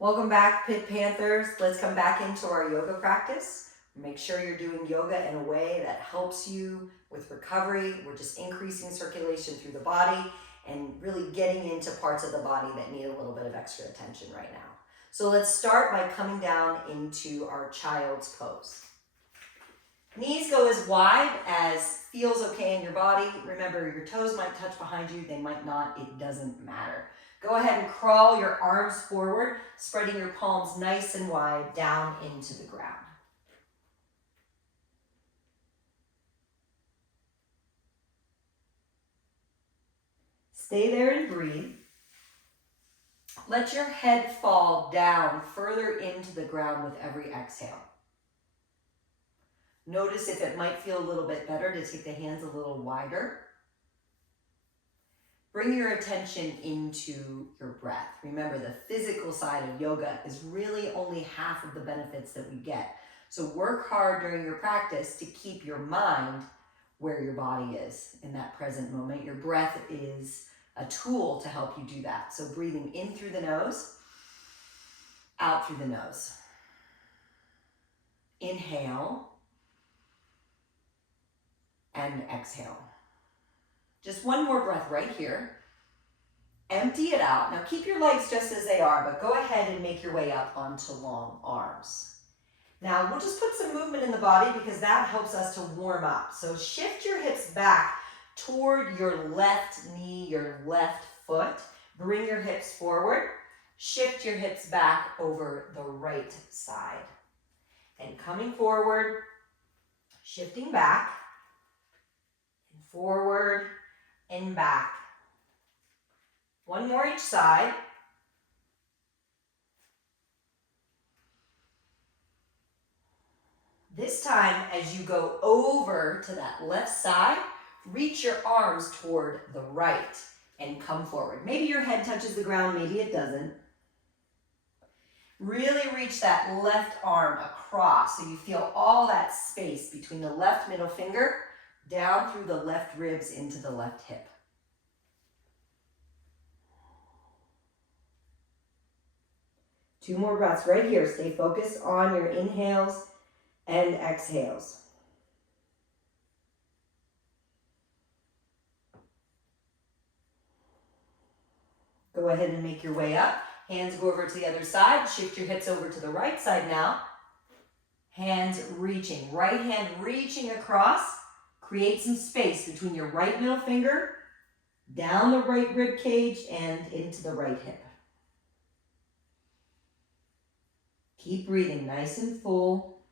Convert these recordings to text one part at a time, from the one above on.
Welcome back, Pit Panthers. Let's come back into our yoga practice. Make sure you're doing yoga in a way that helps you with recovery. We're just increasing circulation through the body and really getting into parts of the body that need a little bit of extra attention right now. So let's start by coming down into our child's pose. Knees go as wide as feels okay in your body. Remember, your toes might touch behind you, they might not, it doesn't matter. Go ahead and crawl your arms forward, spreading your palms nice and wide down into the ground. Stay there and breathe. Let your head fall down further into the ground with every exhale. Notice if it might feel a little bit better to take the hands a little wider. Bring your attention into your breath. Remember, the physical side of yoga is really only half of the benefits that we get. So work hard during your practice to keep your mind where your body is in that present moment. Your breath is a tool to help you do that. So breathing in through the nose, out through the nose. Inhale and exhale. Just one more breath right here. Empty it out. Now keep your legs just as they are, but go ahead and make your way up onto long arms. Now we'll just put some movement in the body because that helps us to warm up. So shift your hips back toward your left knee, your left foot. Bring your hips forward. Shift your hips back over the right side. And coming forward, shifting back, and forward and back. One more each side. This time, as you go over to that left side, reach your arms toward the right and come forward. Maybe your head touches the ground, maybe it doesn't. Really reach that left arm across so you feel all that space between the left middle finger down through the left ribs into the left hip. Two more breaths right here. Stay focused on your inhales and exhales. Go ahead and make your way up. Hands go over to the other side. Shift your hips over to the right side now. Hands reaching. Right hand reaching across. Create some space between your right middle finger, down the right rib cage, and into the right hip. Keep breathing nice and full.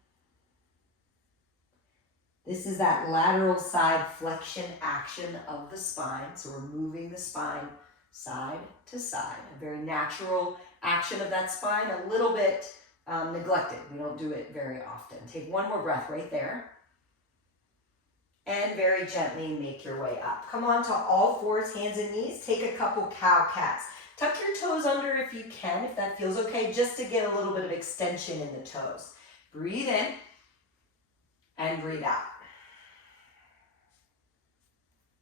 This is that lateral side flexion action of the spine. So we're moving the spine side to side. A very natural action of that spine, a little bit neglected. We don't do it very often. Take one more breath right there. And very gently make your way up. Come on to all fours, hands and knees. Take a couple cow-cats. Tuck your toes under if you can, if that feels okay, just to get a little bit of extension in the toes. Breathe in and breathe out.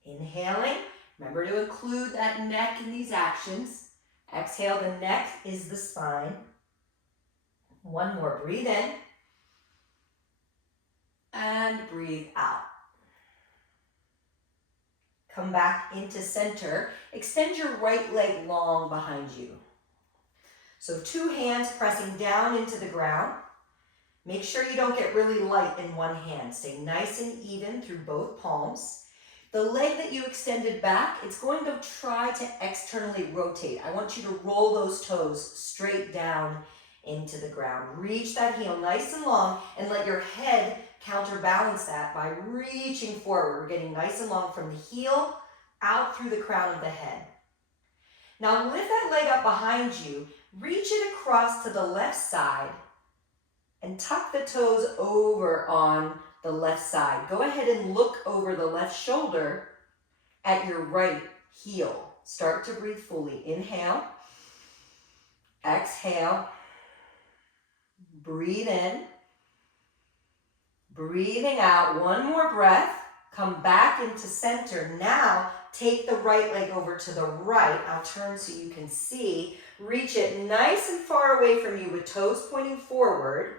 Inhaling, remember to include that neck in these actions. Exhale, the neck is the spine. One more, breathe in and breathe out. Come back into center. Extend your right leg long behind you. So two hands pressing down into the ground. Make sure you don't get really light in one hand. Stay nice and even through both palms. The leg that you extended back, it's going to try to externally rotate. I want you to roll those toes straight down into the ground. Reach that heel nice and long and let your head counterbalance that by reaching forward. We're getting nice and long from the heel out through the crown of the head. Now lift that leg up behind you, reach it across to the left side and tuck the toes over on the left side. Go ahead and look over the left shoulder at your right heel. Start to breathe fully. Inhale, exhale, breathe in. Breathing out, one more breath, come back into center. Now, take the right leg over to the right. I'll turn so you can see. Reach it nice and far away from you with toes pointing forward.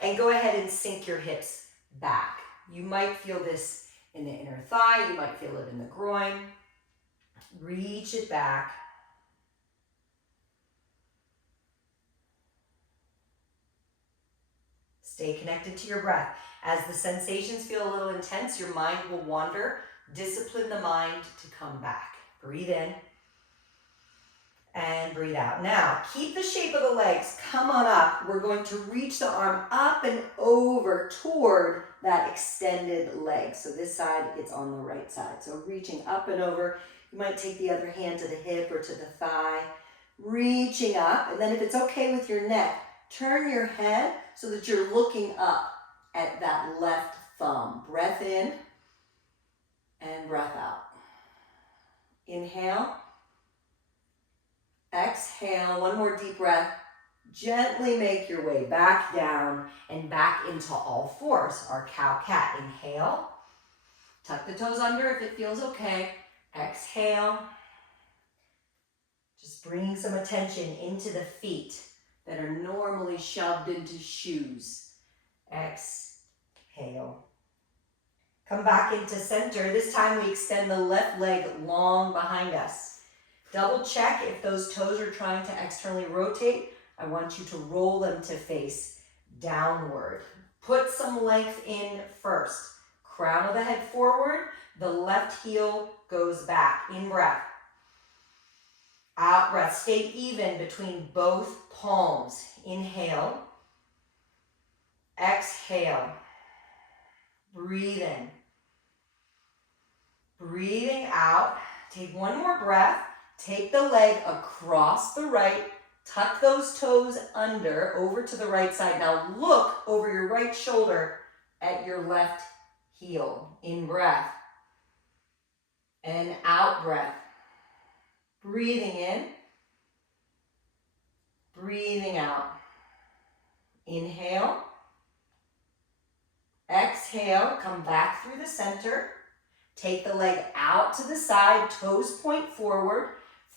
And go ahead and sink your hips back. You might feel this in the inner thigh. You might feel it in the groin. Reach it back. Stay connected to your breath. As the sensations feel a little intense, your mind will wander. Discipline the mind to come back. Breathe in and breathe out. Now, keep the shape of the legs. Come on up. We're going to reach the arm up and over toward that extended leg. So this side, it's on the right side. So reaching up and over. You might take the other hand to the hip or to the thigh. Reaching up. And then if it's okay with your neck, turn your head so that you're looking up at that left thumb. Breath in and breath out. Inhale. Exhale. One more deep breath. Gently make your way back down and back into all fours, our cow-cat. Inhale. Tuck the toes under if it feels okay. Exhale. Just bring some attention into the feet that are normally shoved into shoes. Exhale. Come back into center. This time we extend the left leg long behind us. Double check if those toes are trying to externally rotate. I want you to roll them to face downward. Put some length in first. Crown of the head forward. The left heel goes back. In breath. Out breath. Stay even between both palms. Inhale. Exhale. Breathe in. Breathing out. Take one more breath. Take the leg across the right. Tuck those toes under, over to the right side. Now look over your right shoulder at your left heel. In breath. And out breath. Breathing in. Breathing out. Inhale. Exhale. Come back through the center. Take the leg out to the side. Toes point forward.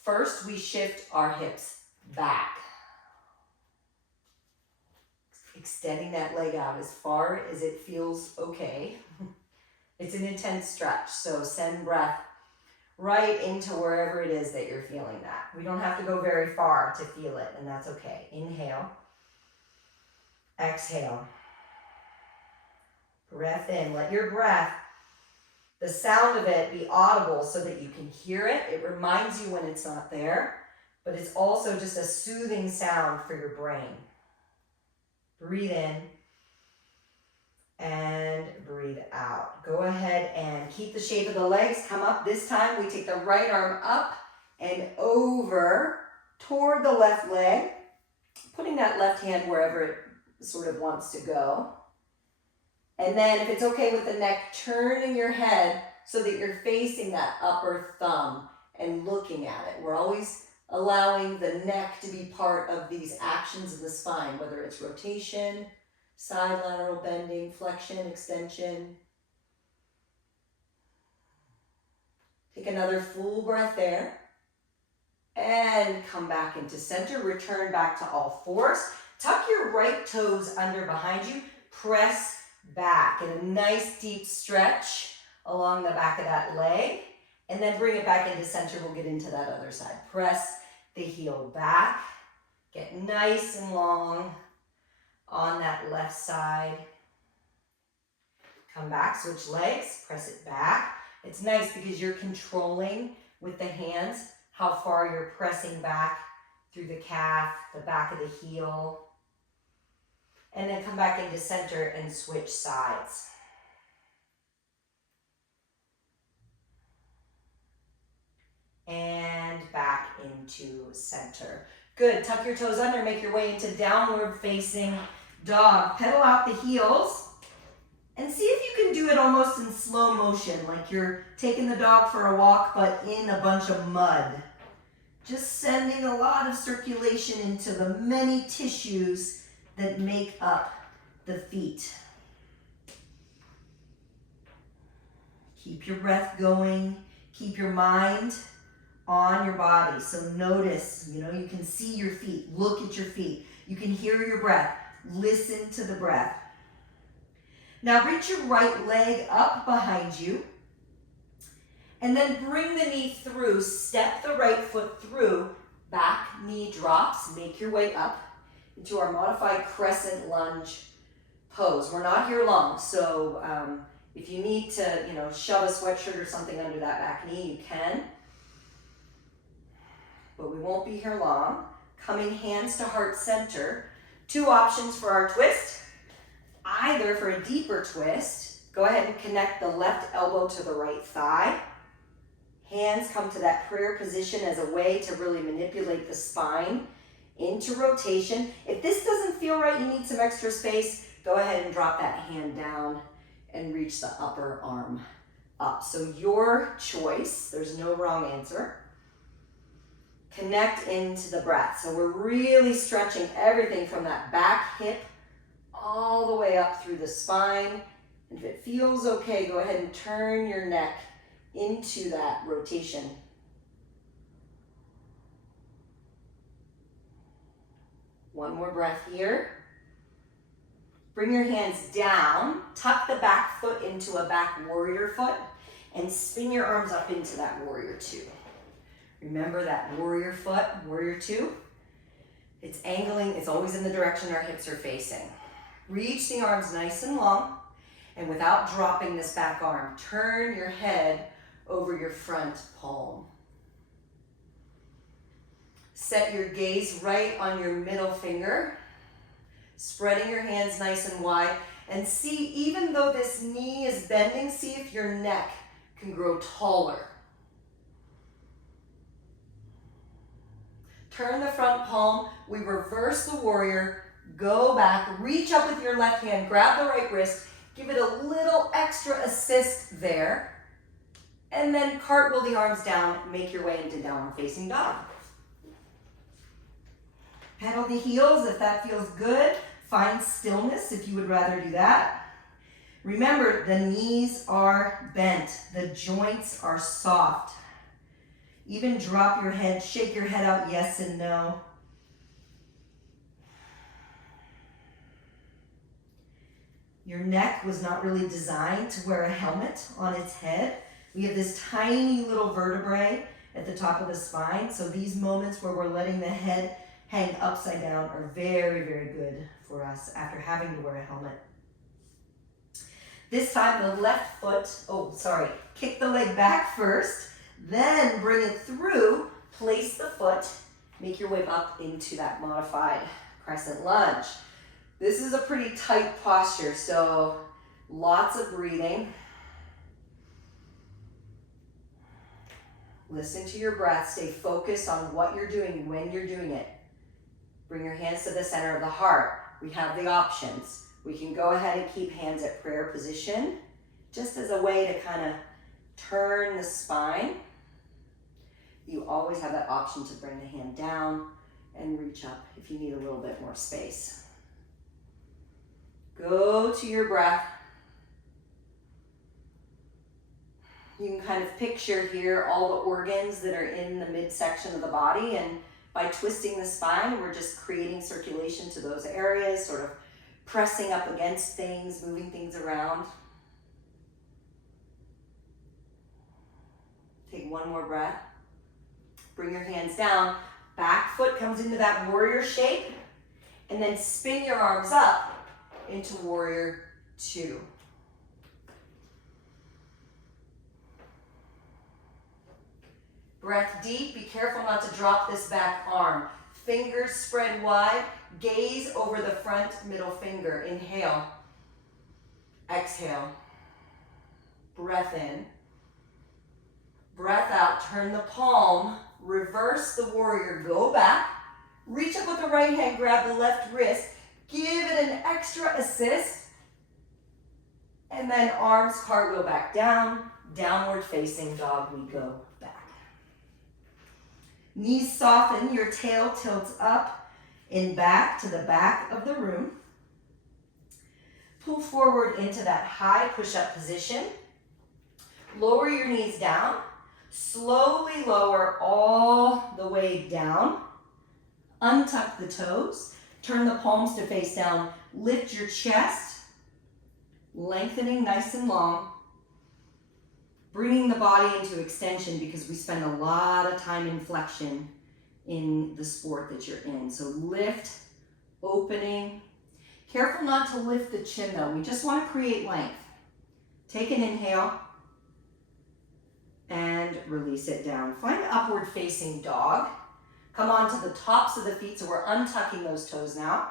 First, we shift our hips back. Extending that leg out as far as it feels okay. It's an intense stretch, so send breath right into wherever it is that you're feeling that. We don't have to go very far to feel it, and that's okay. Inhale. Exhale. Breath in. Let your breath, the sound of it, be audible so that you can hear it. It reminds you when it's not there, but it's also just a soothing sound for your brain. Breathe in and breathe out. Go ahead and keep the shape of the legs. Come up. This time we take the right arm up and over toward the left leg, putting that left hand wherever it sort of wants to go. And then if it's okay with the neck, turning your head so that you're facing that upper thumb and looking at it. We're always allowing the neck to be part of these actions of the spine, whether it's rotation, side lateral bending, flexion, extension. Take another full breath there. And come back into center. Return back to all fours. Tuck your right toes under behind you. Press back in a nice deep stretch along the back of that leg. And then bring it back into center. We'll get into that other side. Press the heel back. Get nice and long on that left side. Come back, switch legs, press it back. It's nice because you're controlling with the hands how far you're pressing back through the calf, the back of the heel. And then come back into center and switch sides. And back into center. Good, tuck your toes under, make your way into downward facing dog. Pedal out the heels and see if you can do it almost in slow motion, like you're taking the dog for a walk but in a bunch of mud. Just sending a lot of circulation into the many tissues that make up the feet. Keep your breath going. Keep your mind on your body. So notice, you can see your feet. Look at your feet. You can hear your breath. Listen to the breath. Now reach your right leg up behind you. And then bring the knee through. Step the right foot through. Back knee drops. Make your way up into our modified crescent lunge pose. We're not here long, so if you need to, shove a sweatshirt or something under that back knee, you can. But we won't be here long. Coming hands to heart center. 2 options for our twist. Either for a deeper twist, go ahead and connect the left elbow to the right thigh. Hands come to that prayer position as a way to really manipulate the spine into rotation. If this doesn't feel right, you need some extra space, go ahead and drop that hand down and reach the upper arm up. So your choice, there's no wrong answer. Connect into the breath. So we're really stretching everything from that back hip all the way up through the spine. And if it feels okay, go ahead and turn your neck into that rotation. One more breath here. Bring your hands down, tuck the back foot into a back warrior foot, and spin your arms up into that warrior 2. Remember that warrior foot, warrior 2. It's angling, it's always in the direction our hips are facing. Reach the arms nice and long, and without dropping this back arm, turn your head over your front palm. Set your gaze right on your middle finger, spreading your hands nice and wide, and see, even though this knee is bending, see if your neck can grow taller. Turn the front palm, we reverse the warrior, go back, reach up with your left hand, grab the right wrist, give it a little extra assist there, and then cartwheel the arms down, make your way into downward facing dog. Pedal the heels if that feels good. Find stillness if you would rather do that. Remember, the knees are bent. The joints are soft. Even drop your head, shake your head out, yes and no. Your neck was not really designed to wear a helmet on its head. We have this tiny little vertebrae at the top of the spine, so these moments where we're letting the head hang upside down are very, very good for us after having to wear a helmet. This time the left foot, kick the leg back first, then bring it through, place the foot, make your way up into that modified crescent lunge. This is a pretty tight posture, so lots of breathing. Listen to your breath, stay focused on what you're doing when you're doing it. Bring your hands to the center of the heart. We have the options. We can go ahead and keep hands at prayer position, just as a way to kind of turn the spine. You always have that option to bring the hand down and reach up if you need a little bit more space. Go to your breath. You can kind of picture here all the organs that are in the midsection of the body, and by twisting the spine, we're just creating circulation to those areas, sort of pressing up against things, moving things around. Take one more breath. Bring your hands down. Back foot comes into that warrior shape, and then spin your arms up into warrior 2. Breath deep, be careful not to drop this back arm. Fingers spread wide, gaze over the front middle finger. Inhale, exhale, breath in, breath out, turn the palm, reverse the warrior, go back, reach up with the right hand, grab the left wrist, give it an extra assist, and then arms cartwheel back down, downward facing dog, we go back. Knees soften, your tail tilts up and back to the back of the room. Pull forward into that high push-up position. Lower your knees down. Slowly lower all the way down. Untuck the toes. Turn the palms to face down. Lift your chest. Lengthening nice and long. Bringing the body into extension because we spend a lot of time in flexion in the sport that you're in. So lift, opening. Careful not to lift the chin though. We just want to create length. Take an inhale and release it down. Find upward facing dog. Come on to the tops of the feet, so we're untucking those toes now.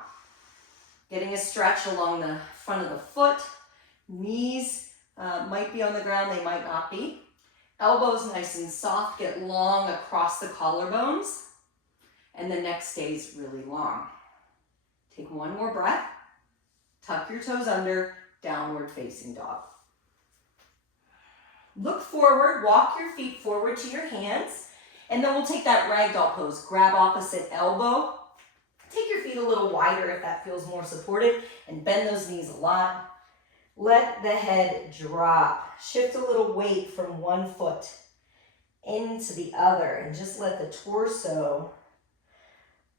Getting a stretch along the front of the foot. Knees might be on the ground, they might not be. Elbows nice and soft, get long across the collarbones. And the neck stays really long. Take one more breath. Tuck your toes under, downward facing dog. Look forward, walk your feet forward to your hands, and then we'll take that ragdoll pose. Grab opposite elbow. Take your feet a little wider if that feels more supported, and bend those knees a lot. Let the head drop. Shift a little weight from one foot into the other, and just let the torso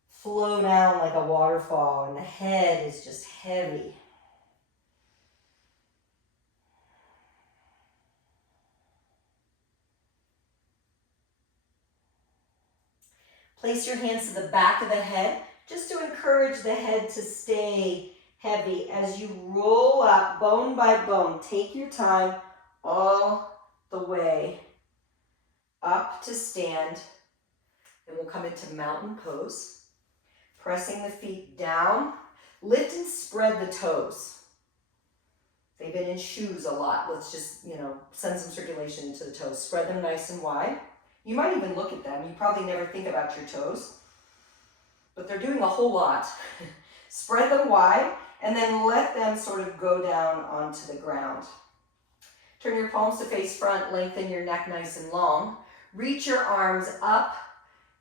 flow down like a waterfall, and the head is just heavy. Place your hands to the back of the head, just to encourage the head to stay heavy as you roll up bone by bone. Take your time all the way up to stand. Then we'll come into mountain pose. Pressing the feet down. Lift and spread the toes. They've been in shoes a lot. Let's just, send some circulation to the toes. Spread them nice and wide. You might even look at them. You probably never think about your toes, but they're doing a whole lot. Spread them wide, and then let them sort of go down onto the ground. Turn your palms to face front, lengthen your neck nice and long. Reach your arms up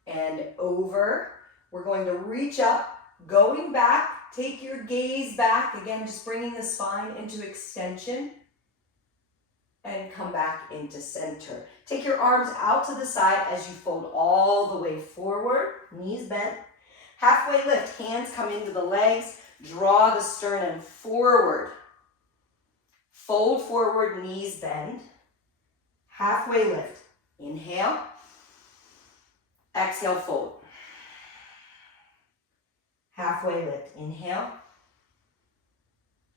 and over. We're going to reach up, going back, take your gaze back. Again, just bringing the spine into extension. And come back into center. Take your arms out to the side as you fold all the way forward, knees bent. Halfway lift, hands come into the legs, draw the sternum forward. Fold forward, knees bend. Halfway lift, inhale. Exhale, fold. Halfway lift, inhale.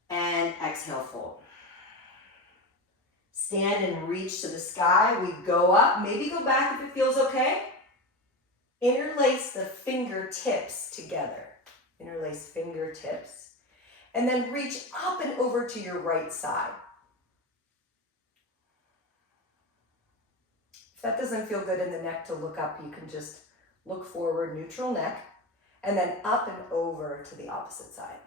And exhale, fold. Stand and reach to the sky. We go up, maybe go back if it feels okay. Interlace the fingertips together. Interlace fingertips. And then reach up and over to your right side. If that doesn't feel good in the neck to look up, you can just look forward, neutral neck, and then up and over to the opposite side.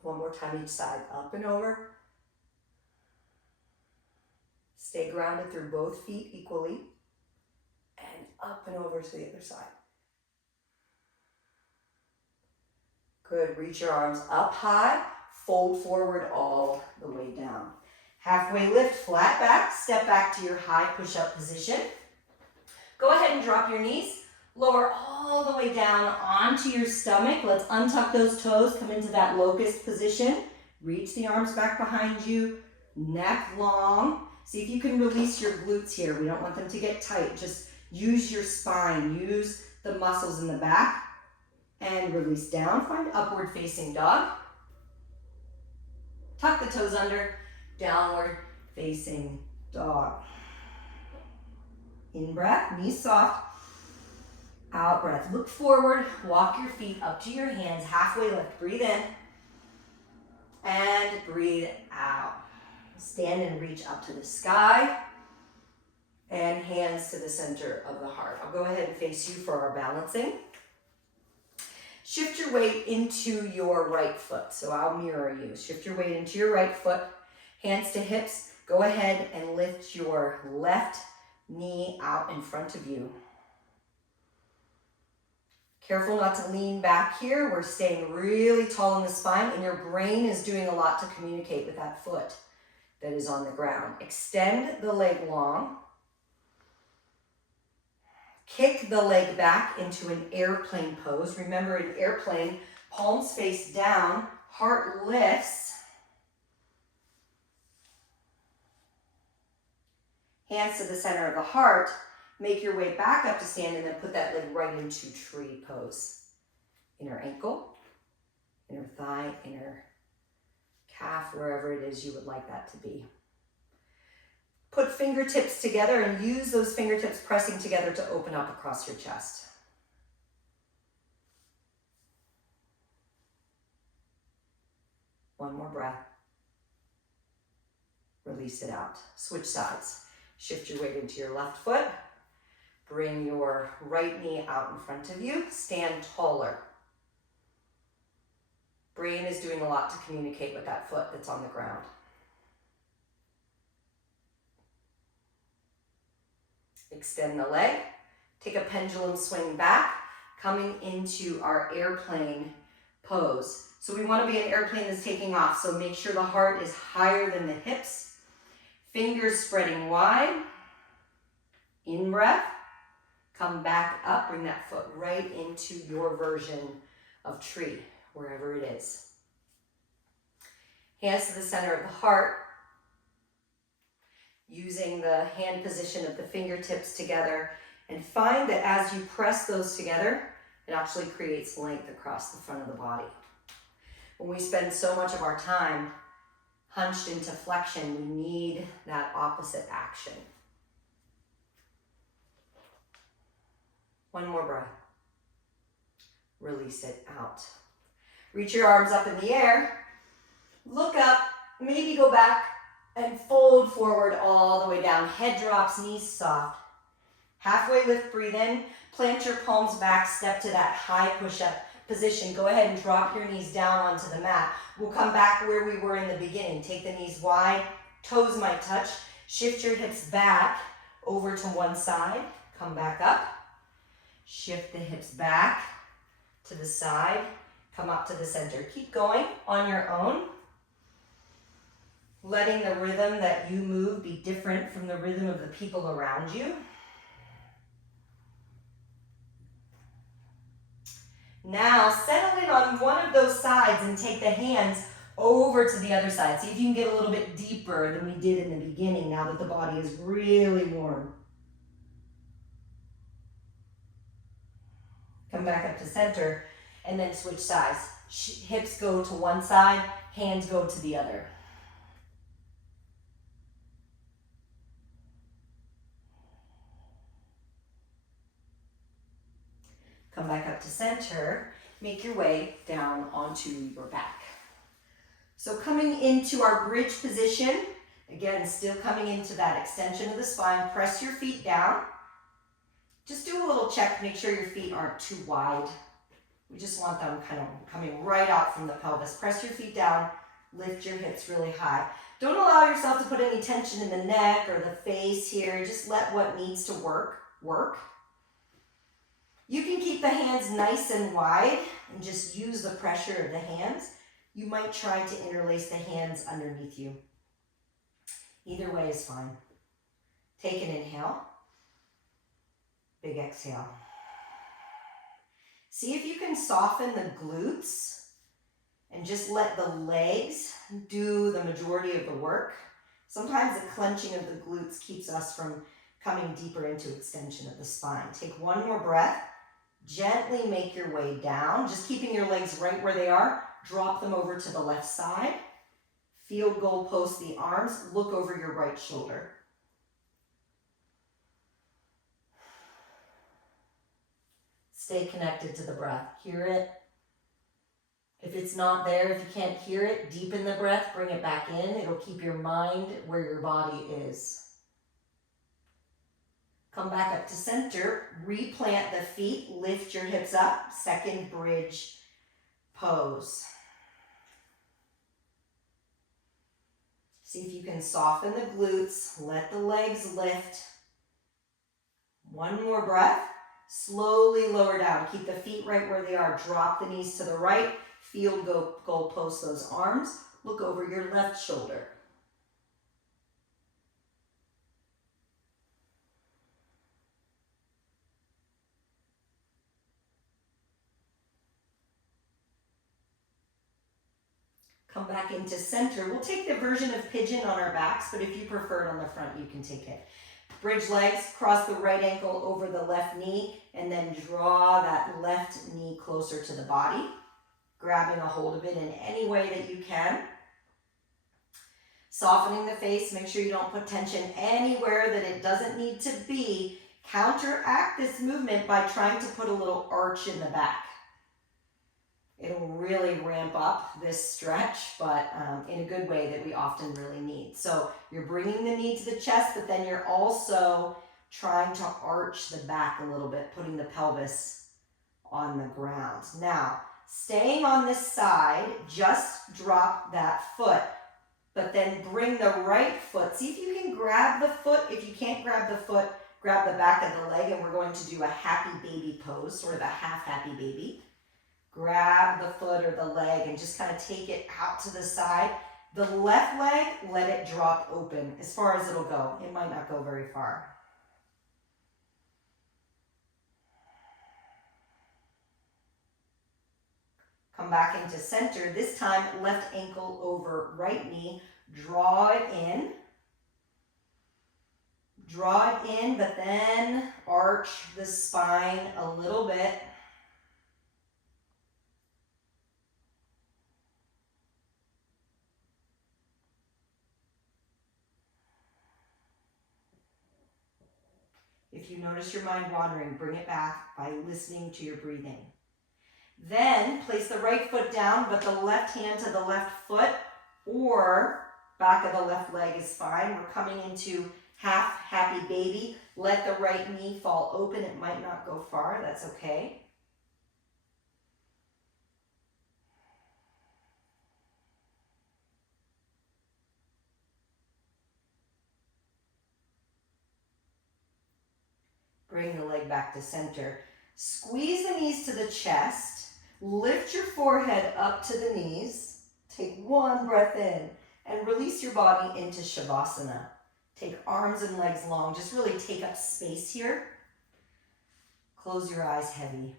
One more time each side, up and over. Stay grounded through both feet equally. And up and over to the other side. Good, reach your arms up high, fold forward all the way down. Halfway lift, flat back, step back to your high push-up position. Go ahead and drop your knees. Lower all the way down onto your stomach. Let's untuck those toes, come into that locust position. Reach the arms back behind you, neck long. See if you can release your glutes here. We don't want them to get tight. Just use your spine, use the muscles in the back, and release down. Find upward facing dog. Tuck the toes under, downward facing dog. In breath, knees soft. Out breath. Look forward, walk your feet up to your hands, halfway lift. Breathe in and breathe out. Stand and reach up to the sky and hands to the center of the heart. I'll go ahead and face you for our balancing. Shift your weight into your right foot. So I'll mirror you. Shift your weight into your right foot, hands to hips. Go ahead and lift your left knee out in front of you. Careful not to lean back here. We're staying really tall in the spine, and your brain is doing a lot to communicate with that foot that is on the ground. Extend the leg long. Kick the leg back into an airplane pose. Remember, in airplane, palms face down, heart lifts. Hands to the center of the heart. Make your way back up to stand and then put that leg right into tree pose. Inner ankle, inner thigh, inner calf, wherever it is you would like that to be. Put fingertips together and use those fingertips pressing together to open up across your chest. One more breath. Release it out. Switch sides. Shift your weight into your left foot. Bring your right knee out in front of you. Stand taller. Brain is doing a lot to communicate with that foot that's on the ground. Extend the leg. Take a pendulum swing back, coming into our airplane pose. So we want to be an airplane that's taking off, so make sure the heart is higher than the hips. Fingers spreading wide. In breath. Come back up, bring that foot right into your version of tree, wherever it is. Hands to the center of the heart. Using the hand position of the fingertips together, and find that as you press those together, it actually creates length across the front of the body. When we spend so much of our time hunched into flexion, we need that opposite action. One more breath. Release it out. Reach your arms up in the air. Look up, maybe go back and fold forward all the way down. Head drops, knees soft. Halfway lift, breathe in. Plant your palms back, step to that high push-up position. Go ahead and drop your knees down onto the mat. We'll come back where we were in the beginning. Take the knees wide, toes might touch. Shift your hips back over to one side. Come back up. Shift the hips back to the side. Come up to the center. Keep going on your own. Letting the rhythm that you move be different from the rhythm of the people around you. Now, settle in on one of those sides and take the hands over to the other side. See if you can get a little bit deeper than we did in the beginning now that the body is really warm. Come back up to center and then switch sides. Hips go to one side, hands go to the other. Come back up to center, make your way down onto your back. So coming into our bridge position, again, still coming into that extension of the spine, press your feet down. Just do a little check, make sure your feet aren't too wide. We just want them kind of coming right out from the pelvis. Press your feet down, lift your hips really high. Don't allow yourself to put any tension in the neck or the face here. Just let what needs to work. You can keep the hands nice and wide and just use the pressure of the hands. You might try to interlace the hands underneath you. Either way is fine. Take an inhale. Big exhale. See if you can soften the glutes and just let the legs do the majority of the work. Sometimes the clenching of the glutes keeps us from coming deeper into extension of the spine. Take one more breath. Gently make your way down, just keeping your legs right where they are. Drop them over to the left side. Field goal post the arms. Look over your right shoulder. Stay connected to the breath. Hear it. If it's not there, if you can't hear it, deepen the breath, bring it back in. It'll keep your mind where your body is. Come back up to center, replant the feet, lift your hips up, second bridge pose. See if you can soften the glutes, let the legs lift. One more breath, slowly lower down. Keep the feet right where they are. Drop the knees to the right. Field goal post those arms. Look over your left shoulder. Come back into center. We'll take the version of pigeon on our backs, but if you prefer it on the front, you can take it. Bridge legs, cross the right ankle over the left knee, and then draw that left knee closer to the body, grabbing a hold of it in any way that you can. Softening the face, make sure you don't put tension anywhere that it doesn't need to be. Counteract this movement by trying to put a little arch in the back. It'll really ramp up this stretch, but in a good way that we often really need. So you're bringing the knee to the chest, but then you're also trying to arch the back a little bit, putting the pelvis on the ground. Now, staying on this side, just drop that foot, but then bring the right foot. See if you can grab the foot. If you can't grab the foot, grab the back of the leg, and we're going to do a happy baby pose, sort of a half happy baby. Grab the foot or the leg and just kind of take it out to the side. The left leg, let it drop open as far as it'll go. It might not go very far. Come back into center. This time, left ankle over right knee. Draw it in. Draw it in, but then arch the spine a little bit. If you notice your mind wandering, bring it back by listening to your breathing. Then place the right foot down, but the left hand to the left foot or back of the left leg is fine. We're coming into half happy baby. Let the right knee fall open. It might not go far. That's okay. Bring the leg back to center. Squeeze the knees to the chest. Lift your forehead up to the knees. Take one breath in and release your body into Shavasana. Take arms and legs long. Just really take up space here. Close your eyes heavy.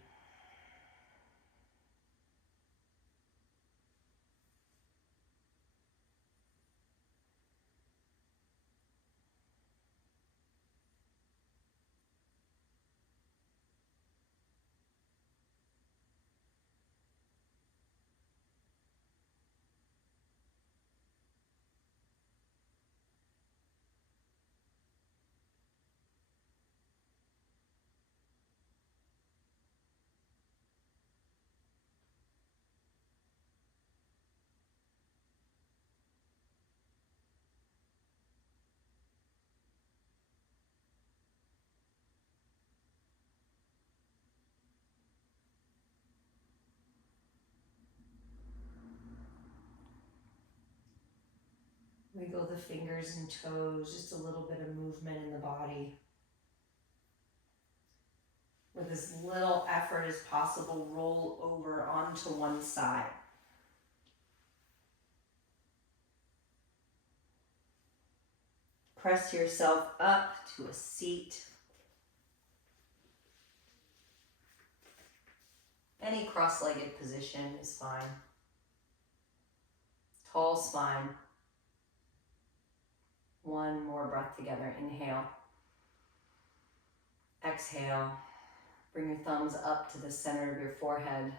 Wiggle the fingers and toes, just a little bit of movement in the body. With as little effort as possible, roll over onto one side. Press yourself up to a seat. Any cross-legged position is fine. Tall spine. One more breath together. Inhale. Exhale. Bring your thumbs up to the center of your forehead.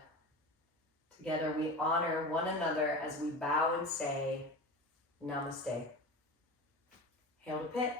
Together we honor one another as we bow and say, Namaste. Hail to Pitt.